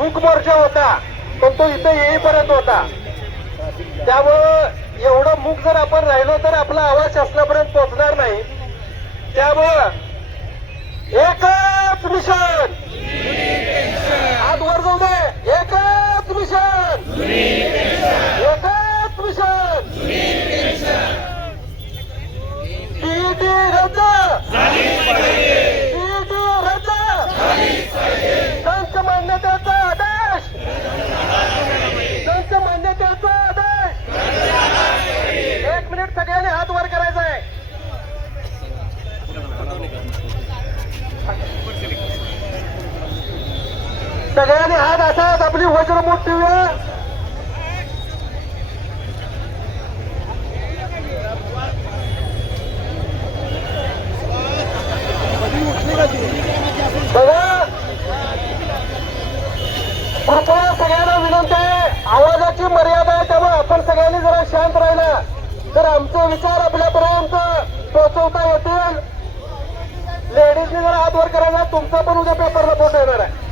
मूक मोर्चा होता. पण तो इथं येईपर्यंत होता. त्यामुळं एवढं मूक जर आपण राहिलो तर आपला आवाज शासनापर्यंत पोहोचणार नाही. त्यामुळं एकच मिशन. हात वर जाऊ दे. एकच मिशन. एकच मिशन टीईटी रद्द टीईटी रद्द संच मान्यतेचा आदेश संच मान्यतेचा आदेश एक सगळ्यांनी हात वर करायचा आहे. सगळ्यांनी हात असाच आपली वज्र मोठी ठेवूया बघा कृपया सगळ्यांना विनंती आहे आवाजाची मर्यादा आहे त्यामुळे आपण सगळ्यांनी जरा शांत राहिला तर आमचे विचार आपल्यापर्यंत पोहोचवता येतील लेडीजने जरा हात वर करायला पण उद्या पेपरला फोटो येणार आहे.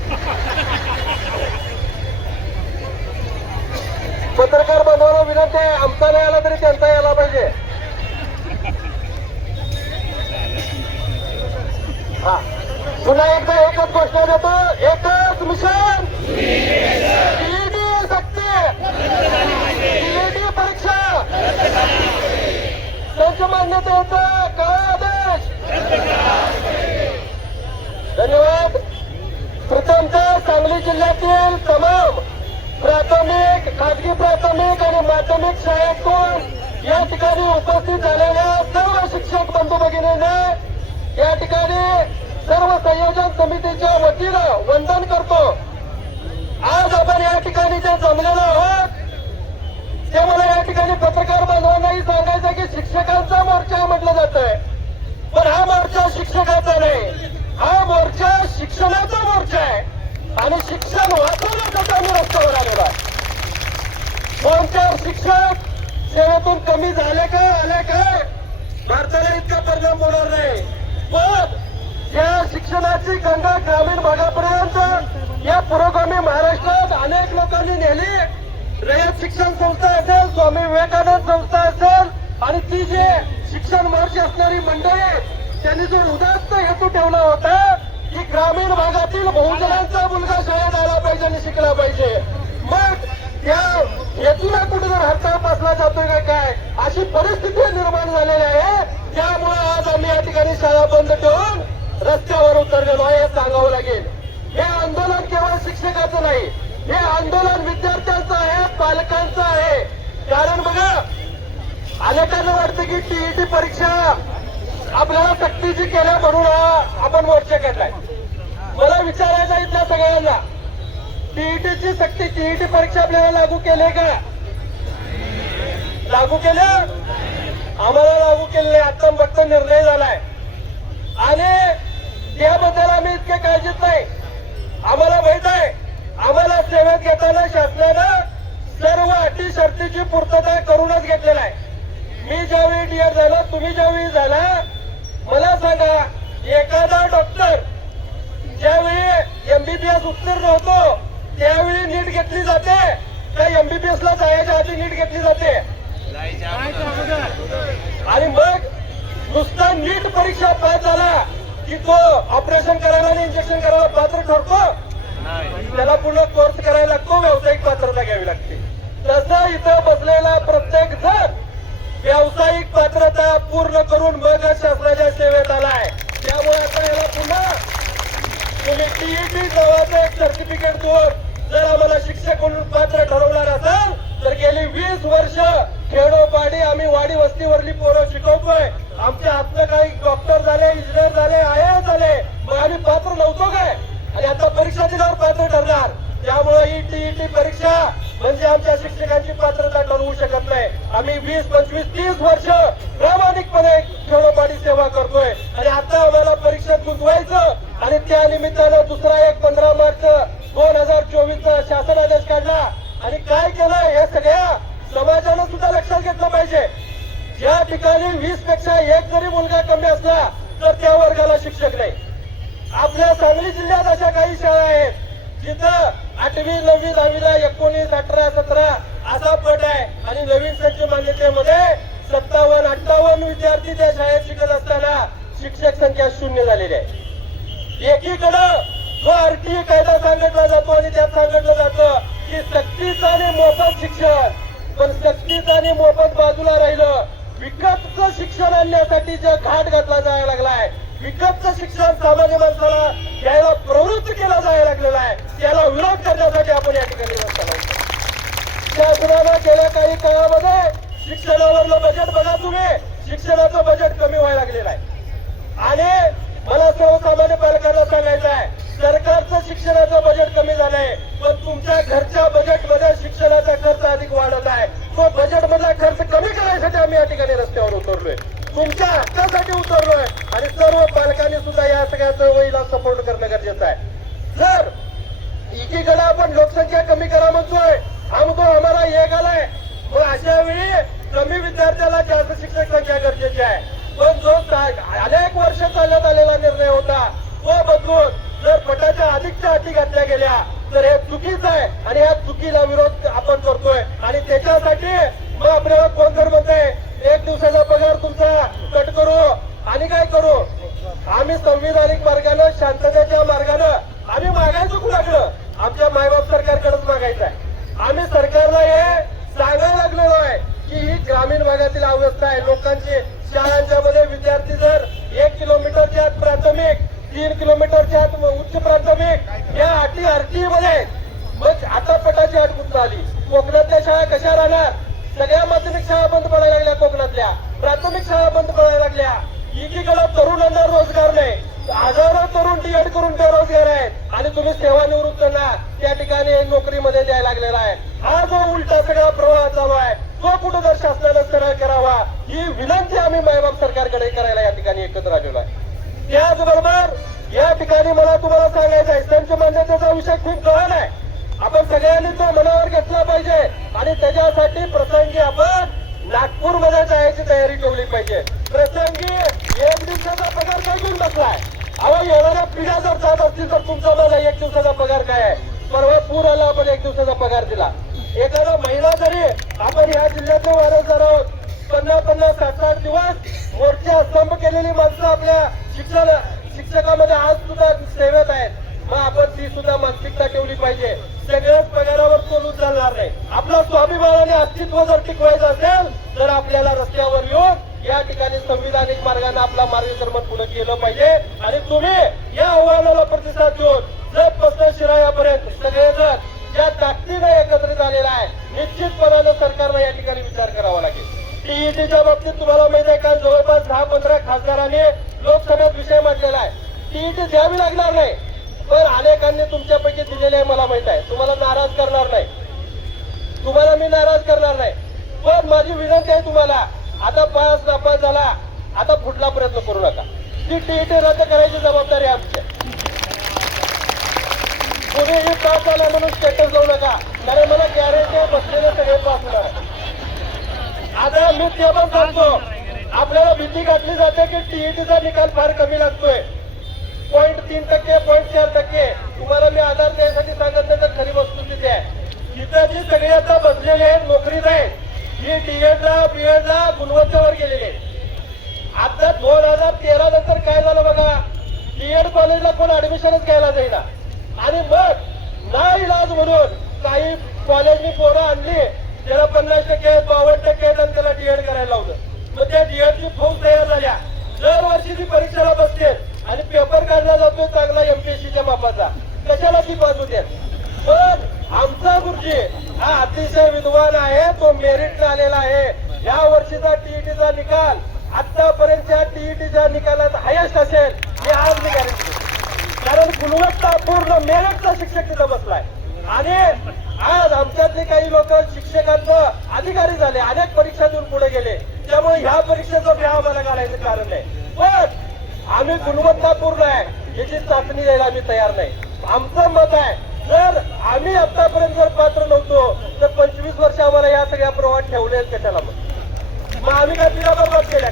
पत्रकार बांधवांना विनंती आहे आमचा नाही आला तरी त्यांचा यायला पाहिजे. हा. पुन्हा एकदा एकच घोषणा देतो एकच मिशन. सीईडी सक्ती सीईडी परीक्षा. त्यांच्या मान्यतेचा काय आदेश. धन्यवाद. प्रथमतः सांगली जिल्ह्यातील तमाम प्राथमिक खाजगी प्राथमिक आणि माध्यमिक शाळेतून या ठिकाणी उपस्थित झालेल्या सर्व शिक्षक बंधू भगिनींना या ठिकाणी सर्व संयोजन समितीच्या वतीनं वंदन करतो. आज आपण या ठिकाणी जे जमलेलो आहोत ते मला या ठिकाणी पत्रकार बांधवांनाही सांगायचं की शिक्षकांचा मोर्चा म्हटलं जात आहे पण हा मोर्चा शिक्षकाचा नाही. हा मोर्चा शिक्षणाचा मोर्चा आहे. आणि शिक्षण वाचवण्यासाठी आम्ही रस्त्यावर आलेलो आहे. दोन शिक्षक सेवेतून कमी झाले का आले का? भारताला इतका परिणाम होणार नाही. पण या शिक्षणाची गंगा ग्रामीण भागापर्यंत या पुरोगामी महाराष्ट्रात अनेक लोकांनी नेली. रयत शिक्षण संस्था असेल स्वामी विवेकानंद संस्था असेल आणि ती जे शिक्षण मार्च असणारी मंडळी त्यांनी जो उदात्त हेतू ठेवला होता की ग्रामीण भागातील बहुजनांचा मुलगा शाळेत आला पाहिजे आणि शिकला पाहिजे. मग त्या हेतूला कुठे जर हरताळ पासला जातोय का काय? अशी परिस्थिती निर्माण झालेली आहे. त्यामुळे आज आम्ही या ठिकाणी शाळा बंद ठेवून रस्त्यावर उतरलेलो आहे हे सांगावं लागेल. हे आंदोलन केवळ शिक्षकाचं नाही हे आंदोलन विद्यार्थ्यांचं आहे पालकांचं आहे. कारण बघा अनेकांना वाटतं की टीईटी परीक्षा आपल्याला सक्तीची केल्या म्हणून हा आपण मोर्चा काढलाय. मला विचारायचं इथल्या सगळ्यांना टीईटीची सक्ती टीईटी परीक्षा आपल्याला लागू केली का? लागू केल्या आम्हाला लागू केले आता फक्त निर्णय झालाय. आणि त्याबद्दल आम्ही इतके काळजीत नाही. आम्हाला माहीत आहे आम्हाला सेवेत घेताना शासनानं सर्व अटी शर्तीची पूर्तता करूनच घेतलेला आहे. मी ज्यावेळी डिअर झालो तुम्ही ज्यावेळी झाला मला सांगा एखादा डॉक्टर ज्यावेळी एमबीबीएस उत्तीर्ण होतो त्यावेळी नीट घेतली जाते? का एमबीबीएस ला जायच्या आधी नीट घेतली जाते? आणि मग नुसता नीट परीक्षा पास झाला की तो ऑपरेशन करायला आणि इंजेक्शन करायला पात्र ठरतो? त्याला पूर्ण कोर्स करायला लागतो व्यावसायिक पात्रता घ्यावी लागते. तसं इथं बसलेला प्रत्येक जण व्यावसायिक पात्रता पूर्ण करून मग शासनाच्या सेवेत आलाय त्यामुळे आता याला पुन्हा तुम्ही टीईटी नावाचं एक सर्टिफिकेट देऊन जर आम्हाला शिक्षक म्हणून पात्र ठरवणार असाल तर गेली वीस वर्ष खेडोपाडी आम्ही वाडी वस्तीवरली पोरं शिकवतोय. आमच्या हातनं काही डॉक्टर झाले इंजिनियर झाले आय एस झाले. मग आम्ही पात्र नव्हतो काय? आणि आता परीक्षा दिल्यावर पात्र ठरणार. त्यामुळे ही टीईटी परीक्षा म्हणजे आमच्या शिक्षकांची पात्रता ठरवू शकत नाही. आम्ही वीस पंचवीस तीस वर्ष आठवी नववी दहावीला एकोणीस अठरा सतरा असा पट आहे. आणि नवीन संच मान्यतेमध्ये सत्तावन्न अठ्ठावन्न विद्यार्थी त्या शाळेत शिकत असताना शिक्षक संख्या शून्य झालेली आहे. एकीकडं जो आरटीई कायदा सांगितला जातो आणि त्यात सांगितलं जातं की सक्तीचं आणि मोफत शिक्षण. पण सक्तीचं आणि मोफत बाजूला राहिलं विकतचं शिक्षण आणण्यासाठी जे घाट घातला जायला लागलाय शिक्षण सामान्य माणसाला घ्यायला प्रवृत्त केला जायला लागलेला आहे. त्याला विरोध करण्यासाठी आपण या ठिकाणी शासनाला गेल्या काही काळामध्ये शिक्षणावरलं बजेट बघा तुम्ही. शिक्षणाचं बजेट कमी व्हायला लागलेलं आहे. आणि मला सर्वसामान्य पालकांना सांगायचं आहे सरकारचं शिक्षणाचं बजेट कमी झालंय पण तुमच्या घरच्या बजेटमध्ये शिक्षणाचा खर्च अधिक वाढत आहे. तो बजेट मधला खर्च कमी करण्यासाठी आम्ही या ठिकाणी रस्त्यावर उतरलोय तुमच्या हक्कासाठी उतरलोय आणि सर्व पालकांनी सुद्धा या सगळ्या चळवळीला सपोर्ट करणं गरजेचं आहे जर एकीकडे आपण लोकसंख्या कमी करा म्हणतोय आमको आम्हाला एक आलाय मग अशा वेळी कमी विद्यार्थ्याला जास्त शिक्षक संख्या गरजेची आहे पण जो सा- अनेक वर्ष चालण्यात आलेला निर्णय होता तो बदलून जर पटाच्या अधिकच्या अटी घातल्या गेल्या तर हे चुकीचं आहे आणि या चुकीला विरोध आपण करतोय. आणि त्याच्यासाठी मग आपल्याला कोण जर म्हणते एक दिवसाचा पगार तुमचा कट करू. आणि काय करू? आम्ही संविधानिक मार्गानं शांततेच्या मार्गानं आम्ही मागायचं कुणाकडं? आमच्या मायबाप सरकारकडेच मागायचं आहे. आम्ही सरकारला हे सांगायला लागलेलो आहे की ही ग्रामीण भागातील अवस्था आहे. लोकांची शाळांच्या मध्ये विद्यार्थी जर एक किलोमीटरच्या आत प्राथमिक तीन किलोमीटरच्या आत उच्च प्राथमिक या अटी आरटी मध्ये आहेत. मग आता पटाची अट कुठं आली. कोकणातल्या शाळा कशा राहणार? सगळ्या माध्यमिक शाळा बंद पडायला लागल्या कोकणातल्या. प्राथमिक शाळा बंद पडायला लागल्या. एकीकडे तरुणांना रोजगार नाही. हजारो तरुण टीएड करून बेरोजगार आहेत. आणि तुम्ही सेवानिवृत्तांना त्या ठिकाणी नोकरीमध्ये द्यायला लागलेला आहे. हा जो उलटा सगळा प्रवाह चालू आहे तो कुठं जर शासनानं सरळ करावा ही विनंती आम्ही मायबाप सरकारकडे करायला या ठिकाणी एकत्र आलेलो आहे. त्याचबरोबर या ठिकाणी मला तुम्हाला सांगायचं आहे संच मान्यतेचा विषय खूप गहन आहे. आपण सगळ्यांनी तो मनावर घेतला पाहिजे. आणि त्याच्यासाठी प्रसंगी आपण नागपूरमध्ये जायची तयारी ठेवली पाहिजे. प्रसंगी एक दिवसाचा पगार काय बसलाय? अहो येणाऱ्या पिढ्या जर जात असतील तर तुमचा मला एक दिवसाचा पगार काय आहे? परवा पूर आला आपण एक दिवसाचा पगार दिला. एखादा महिना जरी आपण ह्या जिल्ह्यातले वारसदार आहोत पन्नास पन्नास सात सात दिवस मोर्चे स्तंभ केलेली माणसं आपल्या शिक्षण शिक्षकामध्ये आज सुद्धा सेवेत आहेत. मग आपण ती सुद्धा मानसिकता ठेवली पाहिजे. सगळ्याच पगारावर तोलून चालणार नाही. आपला स्वाभिमानाने अस्तित्व जर टिकवायचं असेल तर आपल्याला रस्त्यावर येऊन या ठिकाणी संविधानिक मार्गाने आपला मार्गक्रमण पुढे केलं पाहिजे. आणि तुम्ही या आव्हानाला प्रतिसाद देऊन जर पस्तीस शिरायापर्यंत सगळेजण ज्या ताकदीने एकत्रित आलेला आहे निश्चितपणानं सरकारला या ठिकाणी विचार करावा लागेल. टीईटीच्या बाबतीत तुम्हाला माहीत आहे का जवळपास दहा पंधरा खासदारांनी लोकसभेत विषय मांडलेला आहे. टीईटी द्यावी लागणार नाही पण अनेकांनी तुमच्यापैकी दिलेले आहे मला माहीत आहे तुम्हाला नाराज करणार नाही तुम्हाला मी नाराज करणार नाही पण माझी विनंती आहे तुम्हाला आता नापास झाला आता पुढला प्रयत्न करू नका. ती टीईटी रद्द करायची जबाबदारी आमची कुणीही पास झाला म्हणून स्टेटस जाऊ नका. कारण मला गॅरंटी बसलेले सगळे पास होणार आता मी ते पण सांगतो. आपल्याला भीती घातली जाते की टीईटीचा निकाल फार कमी लागतोय. पॉईंट तीन टक्के पॉईंट चार टक्के. तुम्हाला मी आधार द्यायसाठी सांगत नाही तर खरी वस्तू तिथे आहे. तिथं जी सगळी आता बसलेली आहेत नोकरीत आहेत ही डीएडला बीएडला गुणवत्तेवर गेलेले. आता दोन हजार तेरा नंतर काय झालं बघा? डीएड कॉलेजला कोण ऍडमिशनच घ्यायला जाईना. आणि मग ना इलाज म्हणून काही कॉलेजनी पोरं आणली त्याला पन्नास टक्के बावन्न टक्के आणि त्याला डीएड करायला लावलं. मग त्या डीएडची फौज तयार झाल्या. दरवर्षी ती परीक्षेला बसते आणि पेपर काढला जातो चांगला एमपीएससीच्या मापाचा. कशाला ती बाजू देत? पण आमचा गुरुजी हा अतिशय विद्वान आहे तो मेरिट आलेला आहे. या वर्षीचा टीईटीचा निकाल आतापर्यंतच्या टीईटीच्या निकालात हायस्ट असेल हे आज मी guarantee देतो. कारण गुणवत्तापूर्ण मेरिटचा शिक्षक तिथं बसलाय. आणि आज आमच्यातले काही लोक शिक्षकांचं अधिकारी झाले अनेक परीक्षा देऊन पुढे गेले. त्यामुळे ह्या परीक्षेचं भ्या आम्हाला घालायचं कारण नाही. पण आम्ही गुणवत्तापूर्ण आहे याची चाचणी द्यायला आम्ही तयार नाही. आमचं मत आहे जर आम्ही आतापर्यंत जर पात्र नव्हतो तर पंचवीस वर्ष आम्हाला या सगळ्या प्रवाहात ठेवले कशाला मग मग आम्ही काय पिढा बरबाद केल्या?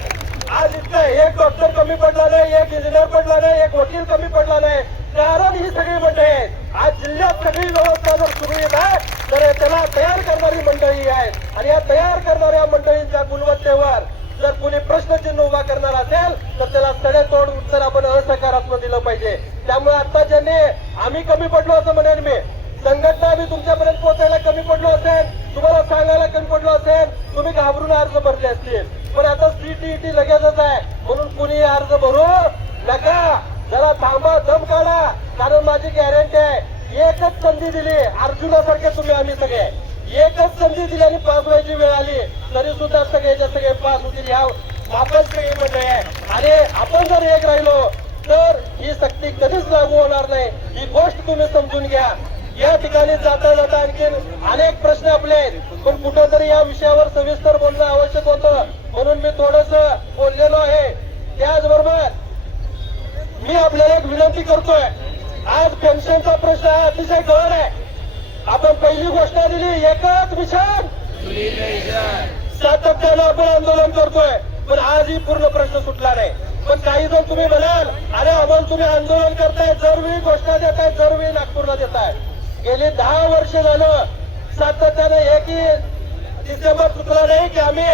आज इथं एक डॉक्टर कमी पडला नाही एक इंजिनियर पडला नाही एक वकील कमी पडला नाही. कारण ही सगळी मंडळी आहेत. आज जिल्ह्यात सगळी व्यवस्था जर सुरळीत आहे तर त्याला तयार करणारी मंडळी आहे आणि या तयार करणाऱ्या मंडळींच्या गुणवत्तेवर जर कोणी प्रश्नचिन्ह उभा करणार असेल तर त्याला सडेतोड उत्तर आपण असकारात्मक दिलं पाहिजे. त्यामुळे आता ज्यांनी आम्ही कमी पडलो असं म्हणेन मी. संघटना आम्ही तुमच्यापर्यंत पोहोचायला कमी पडलो असेल तुम्हाला सांगायला कमी पडलो असेल तुम्ही घाबरून अर्ज भरले असतील. पण आता सीटीईटी लगेचच आहे म्हणून कुणी अर्ज भरू नका. जरा थांबा दम काढा कारण माझी गॅरंटी आहे. एकच संधी दिली अर्जुनासारखे तुम्ही आम्ही सगळे. एकच संधी दिली आणि पास व्हायची वेळ आली तरी सुद्धा सगळेच्या सगळे पास होतील. ह्या आपण सगळी म्हणजे आहे. आणि आपण जर एक राहिलो तर ही सक्ती कधीच लागू होणार नाही. ही गोष्ट तुम्ही समजून घ्या. या ठिकाणी जाता जाता आणखी अनेक प्रश्न आपले आहेत. पण कुठेतरी या विषयावर सविस्तर बोलणं आवश्यक होतं. म्हणून मी थोडस बोललेलो आहे. त्याचबरोबर मी आपल्याला एक विनंती करतोय. आज पेन्शनचा प्रश्न हा अतिशय गहन आहे. आपण पहिली घोषणा दिली एकच मिशन. सातत्यानं आपण आंदोलन करतोय. पण आज ही पूर्ण प्रश्न सुटला नाही. पण काही जण तुम्ही म्हणाल अरे अमोल तुम्ही आंदोलन करताय जरवेळी घोषणा देताय जरवेळी नागपूरला देताय. गेली दहा वर्ष झालं सातत्यानं एकही डिसेंबर चुकला नाही की आम्ही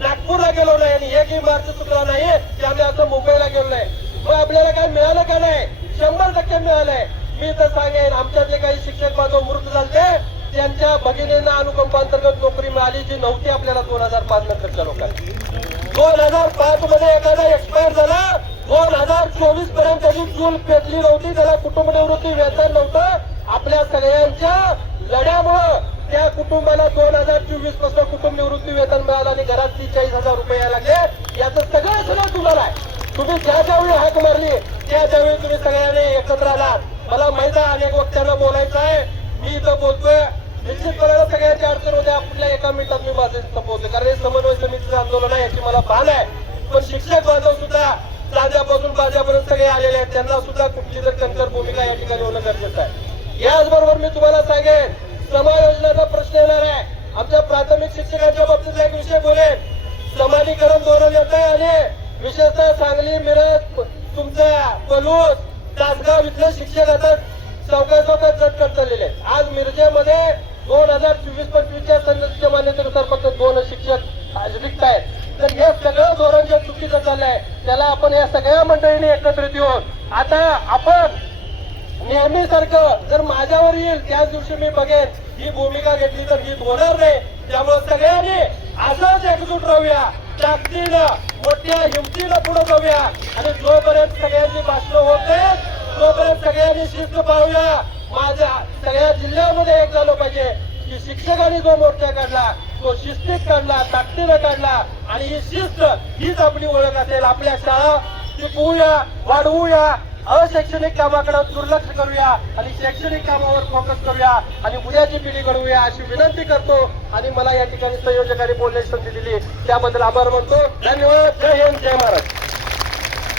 नागपूरला गेलो नाही आणि एकही मार्च चुकला नाही की आम्ही असं मुंबईला गेलो नाही. मग आपल्याला काय मिळालं का नाही? शंभर टक्के मिळालंय. मी तर सांगेन आमच्यातले काही शिक्षक बांधव मृत झाले त्यांच्या भगिनींना अनुकंपांतर्गत नोकरी मिळाली जी नव्हती आपल्याला दोन हजार पाच नंतरच्या लोकांनी दोन हजार पाच मध्ये एखादा एक्सपायर झाला दोन हजार चोवीसपर्यंत त्याची चूल पेटली नव्हती त्याला कुटुंब निवृत्ती वेतन नव्हतं. आपल्या सगळ्यांच्या लढ्यामुळं त्या कुटुंबाला दोन हजार चोवीसपासून कुटुंब निवृत्ती वेतन मिळालं आणि घरात तीस हजार रुपये यायला लागले. याचं सगळं सगळं तुम्हाला आहे. तुम्ही ज्या ज्यावेळी हाक मारली त्या त्यावेळी तुम्ही सगळ्यांनी एकत्र आलात. मला माहीत आहे अनेक वक्त्यांना बोलायचं आहे. मी इथं बोलतोय. विशेष करायला सगळ्याची अडचण होते. आपल्या एका मिनिटात मी माझं इथं कारण हे समन्वय समितीचं आंदोलन आहे याची मला भान आहे. पण शिक्षक बांधव सुद्धा ताज्यापासून बाजापर्यंत सगळे आलेले आहेत. त्यांना सुद्धा कुठली तर कणकर भूमिका या ठिकाणी होणं गरजेचं आहे. याचबरोबर मी तुम्हाला सांगेन समायोजनाचा प्रश्न येणार आहे. आमच्या प्राथमिक शिक्षकांच्या बाबतीत एक विषय बोलेन. समानीकरण धोरण येत आहे आणि विशेषतः सांगली मिरज तुमचा पलूस तासगाव इथलं शिक्षक आता चौका चौकात जट करत चाललेले आहेत. आज मिरजेमध्ये दोन हजार चोवीस पंचवीसच्या संसदेच्या मान्यतेनुसार फक्त दोन शिक्षक आज आहेत. तर हे सगळं धोरण जे चुकीचं चाललंय. त्याला आपण या सगळ्या मंडळींनी एकत्रित येऊन आता आपण नेहमीसारखं जर माझ्यावर येईल त्याच दिवशी मी बघेन ही भूमिका घेतली तर ही होणार नाही. त्यामुळे सगळ्यांनी असंच एकजूट राहूया. ताकदीनं मोठ्या हिमतीनं पुढे जाऊया. आणि जोपर्यंत सगळ्यांची भाषणं होते तोपर्यंत सगळ्यांनी शिस्त पाहूया माझ्या सगळ्या जिल्ह्यामध्ये एक झालं पाहिजे. की शिक्षकांनी जो मोर्चा काढला तो शिस्तीत काढला ताकदीनं काढला आणि ही शिस्त हीच आपली ओळख असेल. आपल्या शाळा टिकवूया वाढवूया अशैक्षणिक कामाकडे दुर्लक्ष करूया आणि शैक्षणिक कामावर फोकस करूया आणि उद्याची पिढी घडवूया अशी विनंती करतो. आणि मला या ठिकाणी संयोजकांनी बोलण्याची संधी दिली. त्याबद्दल आभार मानतो. धन्यवाद. जय हिंद. जय महाराज.